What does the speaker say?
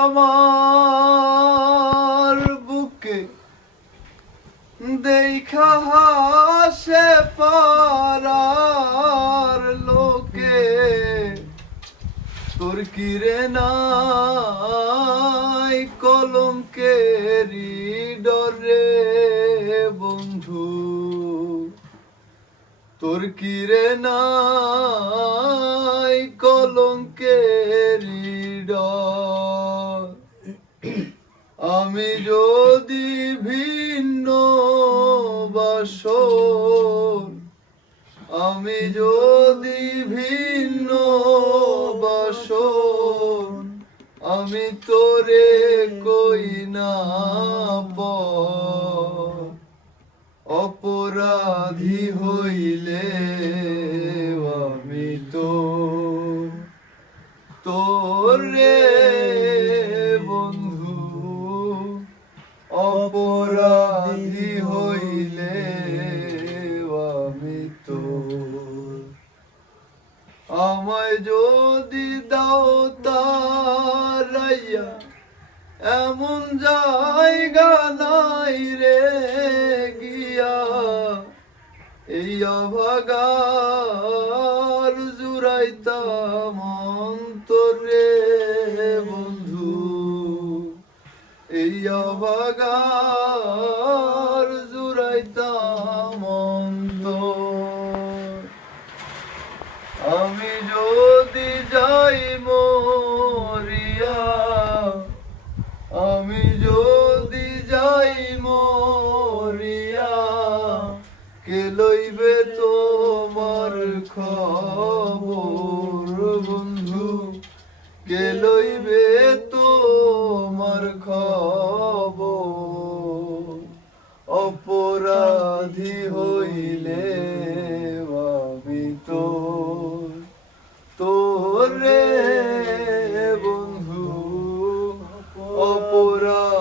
আমার বুকে দেখা হাসে পারার লোকে তোর কিরে নাই কলঙ্কেরি ডরে বন্ধু তোর কিরে নাই কলঙ্কেরি ডর আমি যদি ভিন্ন বাসর আমি যদি ভিন্ন বাসর আমি তোরে কই না অপরাধী হইলে আমি তো তোরে বন্ধু অপরাধী হইলে আমি তো আমায় যদি দাও তারাইয়া এমন জায়গা নাই রে গিয়া এই অভাগার জুড়াইতাম অন্তরে বন্ধু এই অভাগার জুড়াইতাম অন্তর আমি যদি যাই মরিয়া আমি যদি যাই মরিয়া কে লইবে তোমার খবর বন্ধু কে লইবে তোমার খবর অপরাধী হইলে আমি তোরে বন্ধু অপরাধী